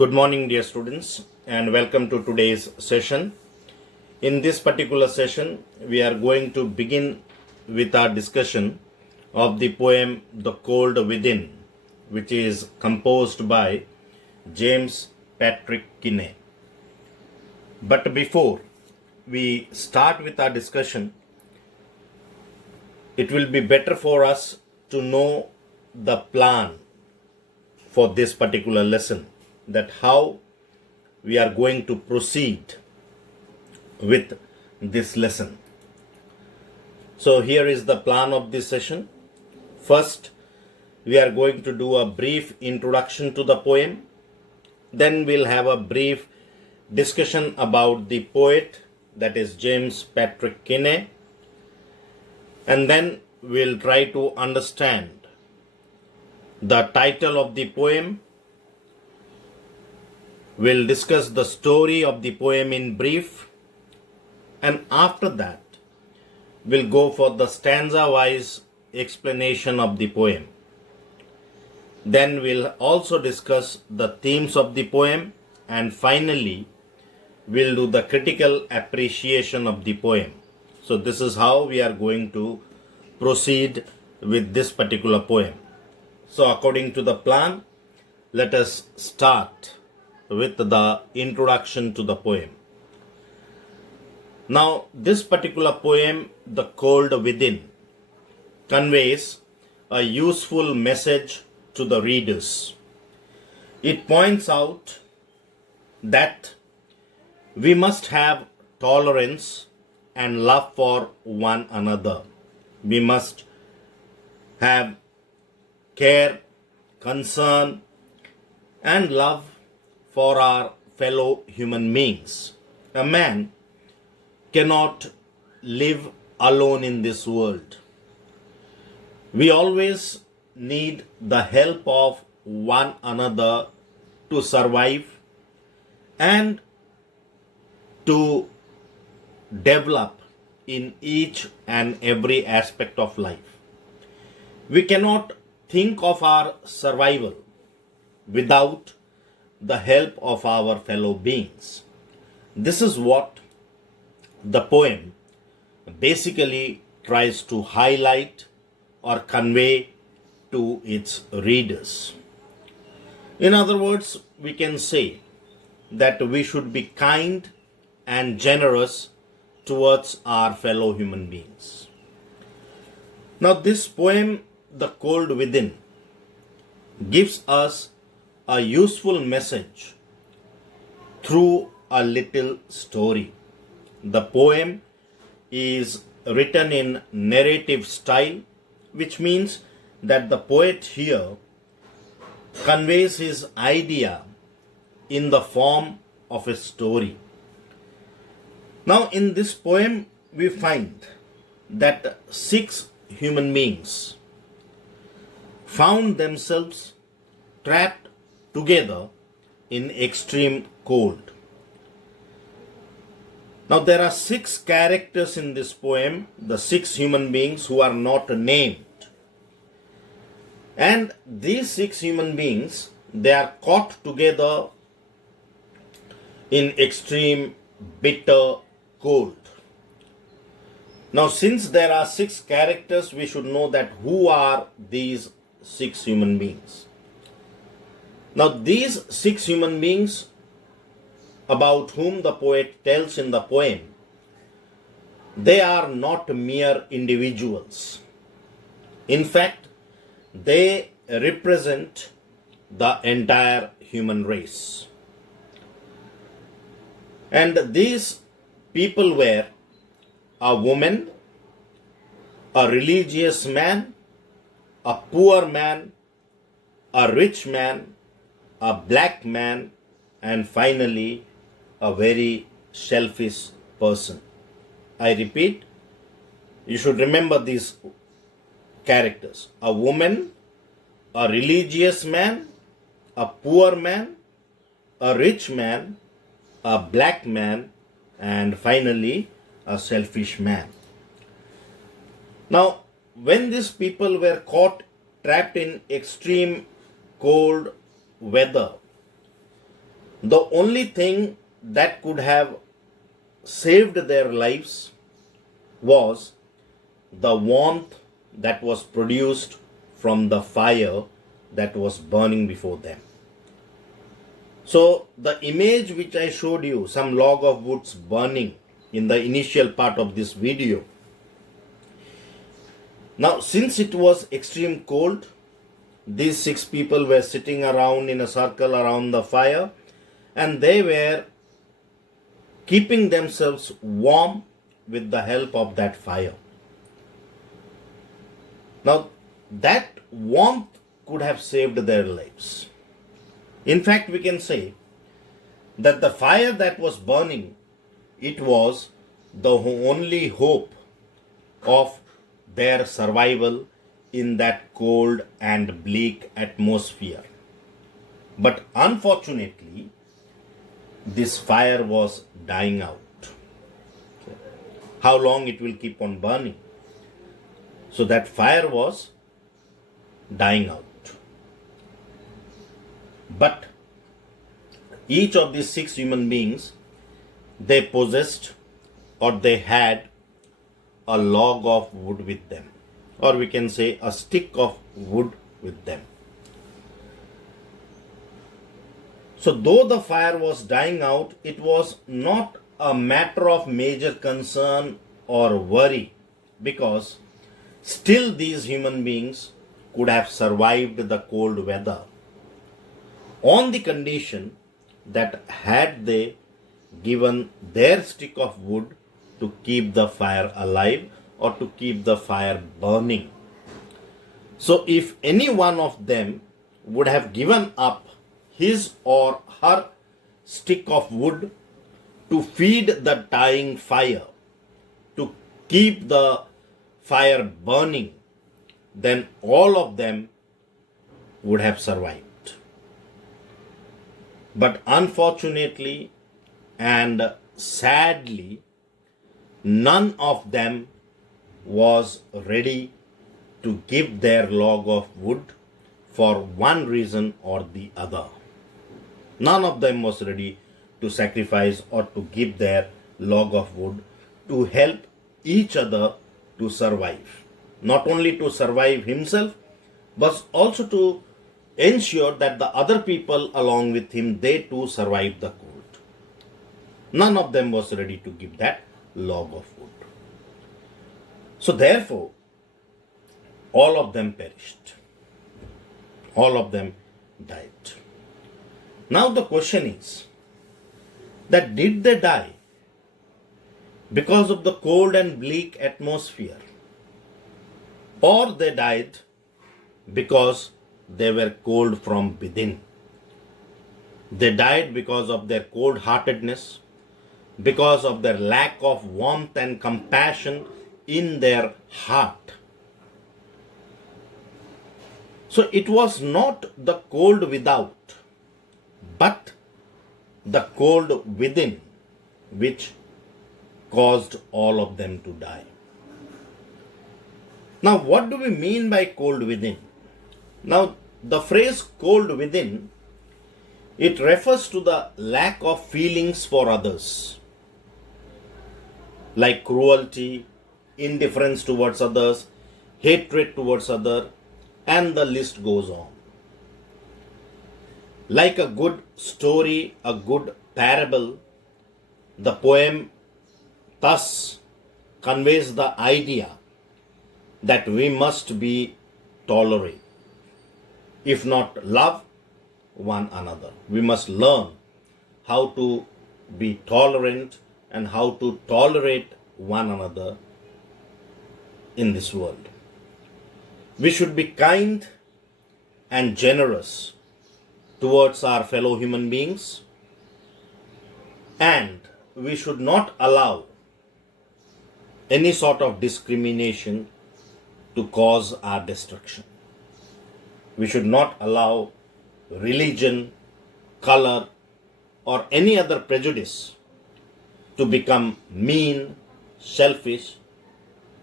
Good morning, dear students, and welcome to today's session. In this particular session, we are going to begin with our discussion of the poem The Cold Within, which is composed by James Patrick Kinney. But before we start with our discussion, it will be better for us to know the plan for this particular lesson, that how we are going to proceed with this lesson. So here is the plan of this session. First, we are going to do a brief introduction to the poem. Then we'll have a brief discussion about the poet, that is James Patrick Kinney. And then we'll try to understand the title of the poem. We'll discuss the story of the poem in brief, and after that, we'll go for the stanza-wise explanation of the poem. Then we'll also discuss the themes of the poem, and finally, we'll do the critical appreciation of the poem. So this is how we are going to proceed with this particular poem. So according to the plan, let us start with the introduction to the poem. Now, this particular poem, The Cold Within, conveys a useful message to the readers. It points out that we must have tolerance and love for one another. We must have care, concern, and love for our fellow human beings. A man cannot live alone in this world. We always need the help of one another to survive and to develop in each and every aspect of life. We cannot think of our survival without the help of our fellow beings. This is what the poem basically tries to highlight or convey to its readers. In other words, we can say that we should be kind and generous towards our fellow human beings. Now, this poem, The Cold Within, gives us a useful message through a little story. The poem is written in narrative style, which means that the poet here conveys his idea in the form of a story. Now, in this poem, we find that 6 human beings found themselves trapped together in extreme cold. Now, there are 6 characters in this poem, the 6 human beings who are not named. And these 6 human beings, they are caught together in extreme bitter cold. Now, since there are 6 characters, we should know that who are these 6 human beings. Now, these 6 human beings about whom the poet tells in the poem, they are not mere individuals. In fact, they represent the entire human race. And these people were a woman, a religious man, a poor man, a rich man, a black man, and finally a very selfish person. I repeat, you should remember these characters: a woman, a religious man, a poor man, a rich man, a black man, and finally a selfish man. Now, when these people were trapped in extreme cold weather, The only thing that could have saved their lives was the warmth that was produced from the fire that was burning before them. So the image which I showed you, some log of woods burning in the initial part of this video. Now, since it was extreme cold, these 6 people were sitting around in a circle around the fire, and they were keeping themselves warm with the help of that fire. Now, that warmth could have saved their lives. In fact, we can say that the fire that was burning, it was the only hope of their survival in that cold and bleak atmosphere. But unfortunately, this fire was dying out. How long it will keep on burning? So that fire was dying out. But each of these 6 human beings, they possessed or they had a log of wood with them, or we can say a stick of wood with them. So though the fire was dying out, it was not a matter of major concern or worry, because still these human beings could have survived the cold weather, on the condition that had they given their stick of wood to keep the fire alive or to keep the fire burning. So if any one of them would have given up his or her stick of wood to feed the dying fire, to keep the fire burning, then all of them would have survived. But unfortunately and sadly, none of them was ready to give their log of wood for one reason or the other. None of them was ready to sacrifice or to give their log of wood to help each other to survive. Not only to survive himself, but also to ensure that the other people along with him, they too survived the cold. None of them was ready to give that log of wood. So therefore, all of them perished. All of them died. Now the question is that did they die because of the cold and bleak atmosphere, or they died because they were cold from within? They died because of their cold-heartedness, because of their lack of warmth and compassion in their heart. So it was not the cold without, but the cold within which caused all of them to die. Now, what do we mean by cold within? Now, the phrase cold within, it refers to the lack of feelings for others, like cruelty, indifference towards others, hatred towards others, and the list goes on. Like a good story, a good parable, the poem thus conveys the idea that we must be tolerant, if not love one another. We must learn how to be tolerant and how to tolerate one another in this world. We should be kind and generous towards our fellow human beings, and we should not allow any sort of discrimination to cause our destruction. We should not allow religion, color, or any other prejudice to become mean, selfish,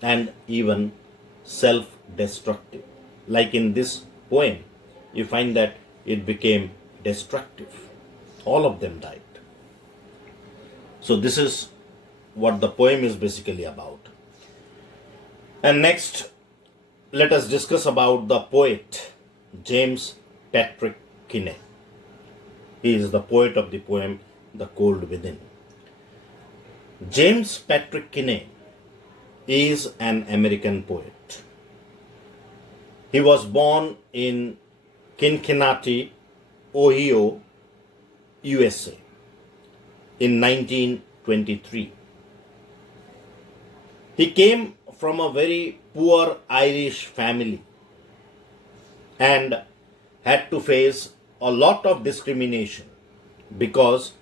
and even self-destructive. Like in this poem, you find that it became destructive. All of them died. So this is what the poem is basically about. And next, let us discuss about the poet James Patrick Kinney. He is the poet of the poem The Cold Within. James Patrick Kinney is an American poet. He was born in Cincinnati, Ohio, USA in 1923. He came from a very poor Irish family and had to face a lot of discrimination because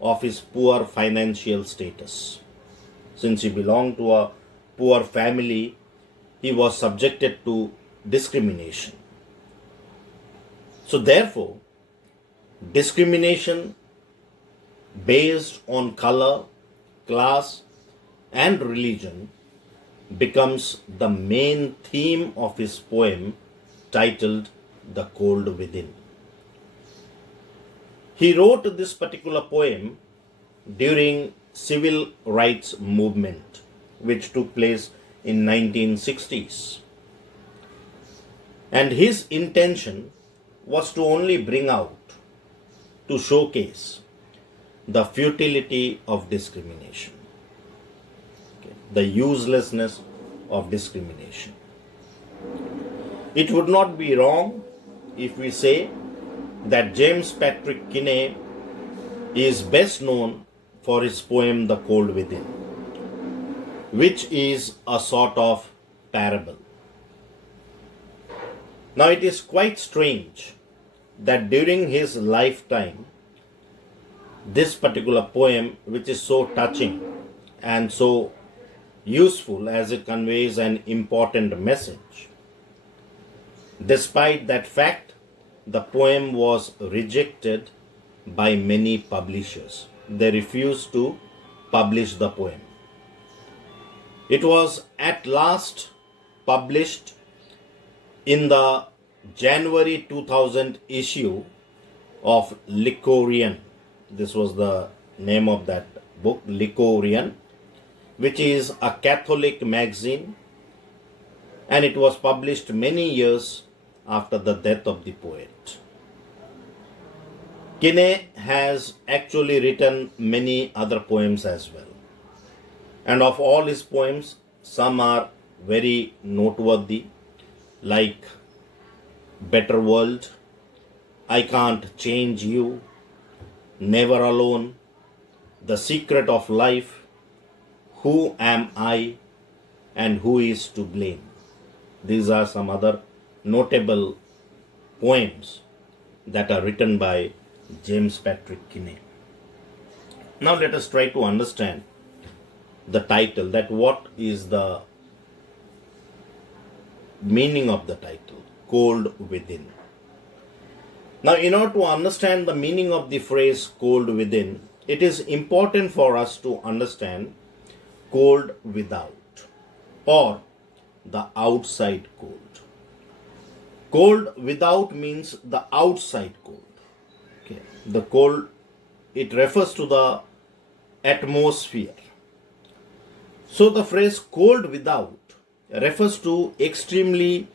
of his poor financial status. Since he belonged to a poor family, he was subjected to discrimination. So therefore, discrimination based on color, class, and religion becomes the main theme of his poem titled The Cold Within. He wrote this particular poem during civil rights movement which took place in 1960s. And his intention was to only bring out, to showcase the futility of discrimination, the uselessness of discrimination. It would not be wrong if we say that James Patrick Kinney is best known for his poem The Cold Within, which is a sort of parable. Now it is quite strange that during his lifetime, this particular poem, which is so touching and so useful as it conveys an important message, despite that fact, the poem was rejected by many publishers. They refused to publish the poem. It was at last published in the January 2000 issue of Lycorian. This was the name of that book, Lycorian, which is a Catholic magazine, and it was published many years after the death of the poet. Kinney has actually written many other poems as well. And of all his poems, some are very noteworthy, like Better World, I Can't Change You, Never Alone, The Secret of Life, Who Am I, and Who Is to Blame. These are some other notable poems that are written by James Patrick Kinney. Now let us try to understand the title, that what is the meaning of the title, Cold Within. Now, in order to understand the meaning of the phrase cold within, it is important for us to understand cold without, or the outside cold. Cold without means the outside cold. Okay. The cold, it refers to the atmosphere. So the phrase cold without refers to extremely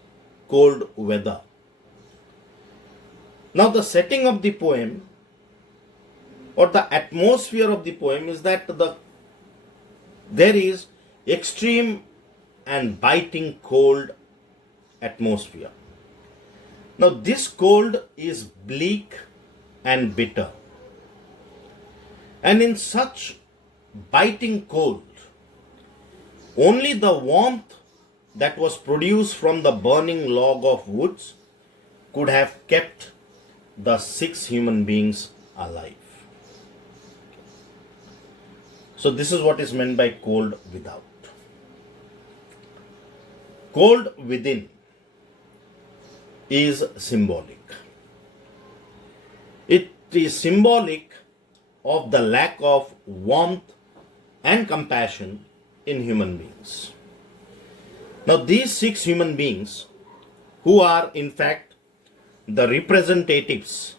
cold weather. Now the setting of the poem, or the atmosphere of the poem, is that there is extreme and biting cold atmosphere. Now this cold is bleak and bitter. And in such biting cold, only the warmth that was produced from the burning log of woods could have kept the 6 human beings alive. So this is what is meant by cold without. Cold within is symbolic. It is symbolic of the lack of warmth and compassion in human beings. Now these 6 human beings, who are in fact the representatives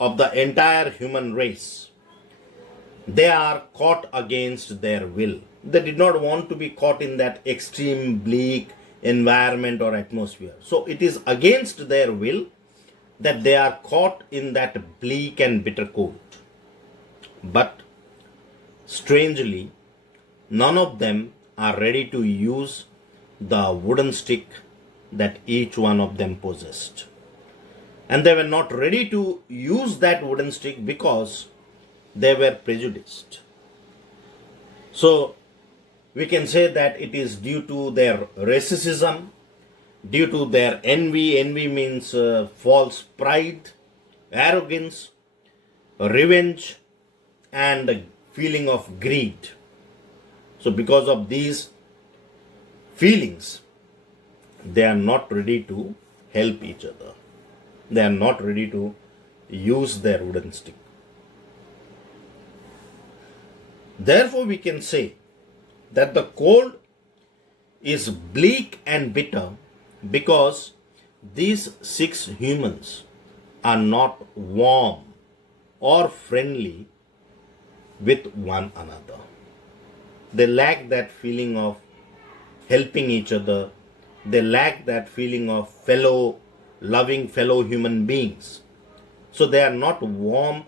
of the entire human race, they are caught against their will. They did not want to be caught in that extreme bleak environment or atmosphere. So it is against their will that they are caught in that bleak and bitter cold. But strangely, none of them are ready to use the wooden stick that each one of them possessed. And they were not ready to use that wooden stick because they were prejudiced. So we can say that it is due to their racism, due to their envy. Envy means false pride, arrogance, revenge, and a feeling of greed. So because of these feelings, they are not ready to help each other. They are not ready to use their wooden stick. Therefore, we can say that the cold is bleak and bitter because these 6 humans are not warm or friendly with one another. They lack that feeling of helping each other. They lack that feeling of loving fellow human beings. So they are not warm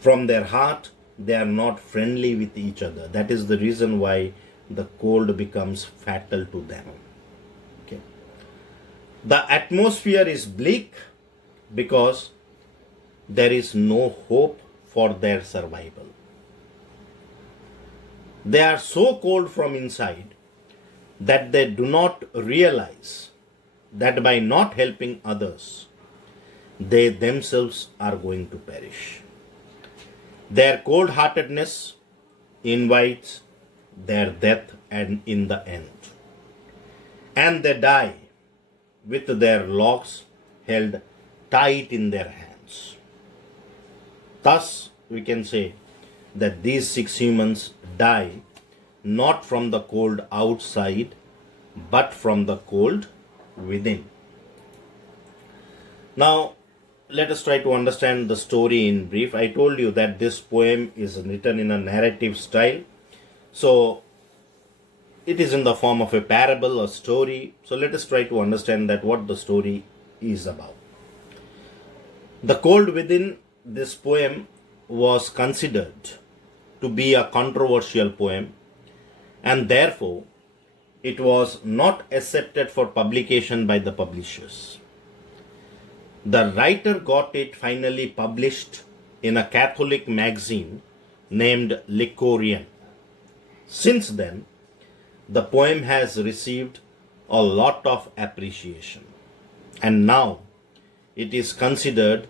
from their heart. They are not friendly with each other. That is the reason why the cold becomes fatal to them. Okay. The atmosphere is bleak because there is no hope for their survival. They are so cold from inside that they do not realize that by not helping others, they themselves are going to perish. Their cold-heartedness invites their death and in the end. And they die with their locks held tight in their hands. Thus, we can say that these 6 humans die not from the cold outside, but from the cold within. Now, let us try to understand the story in brief. I told you that this poem is written in a narrative style. So, it is in the form of a parable, a story. So, let us try to understand that what the story is about. The cold within this poem was considered to be a controversial poem, and therefore it was not accepted for publication by the publishers. The writer got it finally published in a Catholic magazine named Lycorian. Since then, the poem has received a lot of appreciation, and now it is considered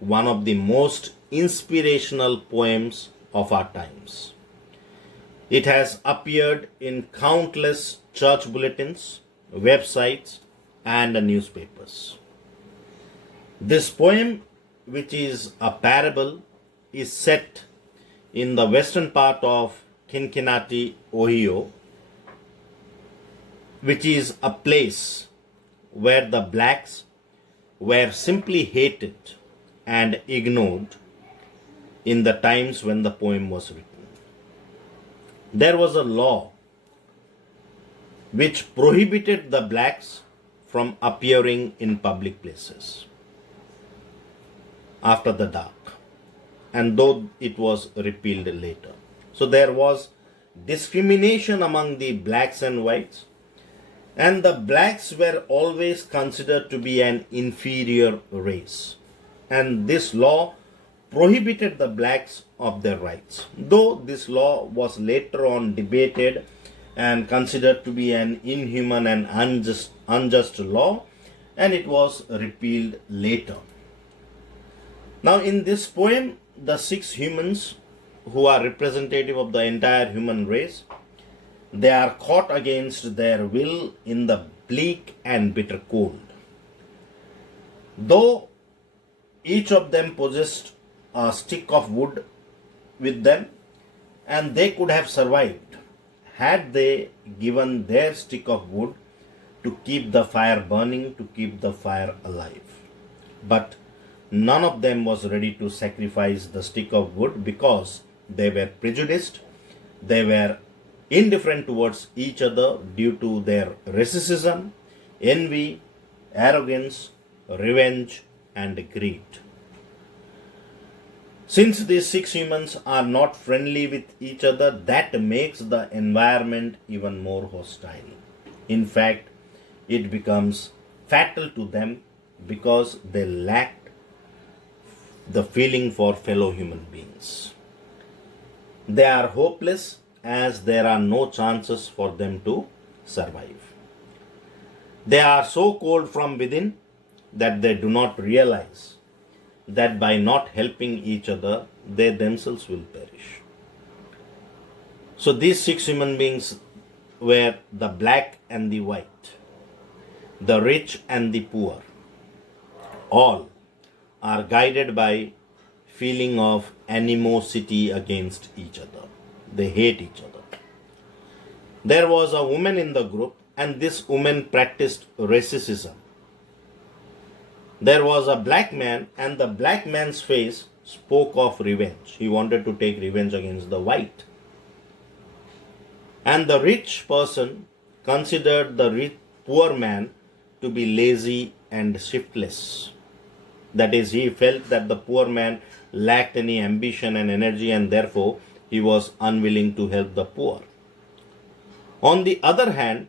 one of the most inspirational poems of our times. It has appeared in countless church bulletins, websites, and newspapers. This poem, which is a parable, is set in the western part of Cincinnati, Ohio, which is a place where the blacks were simply hated and ignored in the times when the poem was written. There was a law which prohibited the blacks from appearing in public places after the dark, and though it was repealed later. So there was discrimination among the blacks and whites, and the blacks were always considered to be an inferior race, and this law prohibited the blacks of their rights. Though this law was later on debated and considered to be an inhuman and unjust law, and it was repealed later. Now, in this poem, the 6 humans who are representative of the entire human race, they are caught against their will in the bleak and bitter cold. Though each of them possessed a stick of wood with them, and they could have survived had they given their stick of wood to keep the fire burning, to keep the fire alive. But None of them was ready to sacrifice the stick of wood because they were prejudiced. They were indifferent towards each other due to their racism, envy, arrogance, revenge, and greed. Since these six humans are not friendly with each other, that makes the environment even more hostile. In fact, it becomes fatal to them because they lack the feeling for fellow human beings. They are hopeless as there are no chances for them to survive. They are so cold from within that they do not realize that by not helping each other, they themselves will perish. So these six human beings were the black and the white, the rich and the poor. All are guided by feeling of animosity against each other. They hate each other. There was a woman in the group, and this woman practiced racism. There was a black man, and the black man's face spoke of revenge. He wanted to take revenge against the white. And the rich person considered the poor man to be lazy and shiftless. That is, he felt that the poor man lacked any ambition and energy, and therefore he was unwilling to help the poor. On the other hand,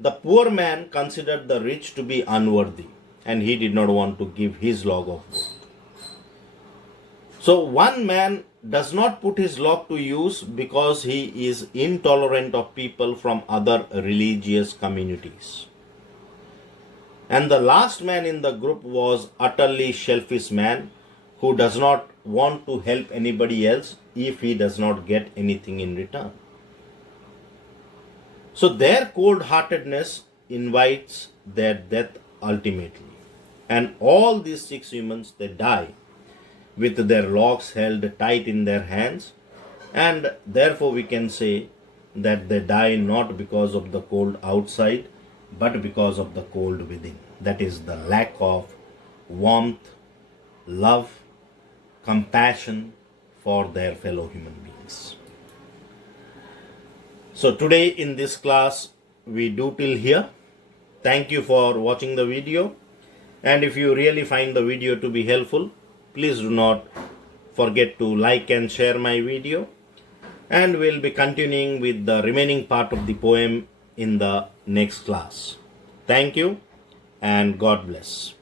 the poor man considered the rich to be unworthy, and he did not want to give his log of wood. So one man does not put his log to use because he is intolerant of people from other religious communities. And the last man in the group was utterly selfish man who does not want to help anybody else if he does not get anything in return. So their cold-heartedness invites their death ultimately. And all these six humans, they die with their logs held tight in their hands, and therefore we can say that they die not because of the cold outside, but because of the cold within. That is the lack of warmth, love, compassion for their fellow human beings. So today in this class, we do till here. Thank you for watching the video. And if you really find the video to be helpful, please do not forget to like and share my video. And we'll be continuing with the remaining part of the poem in the next class. Thank you and God bless.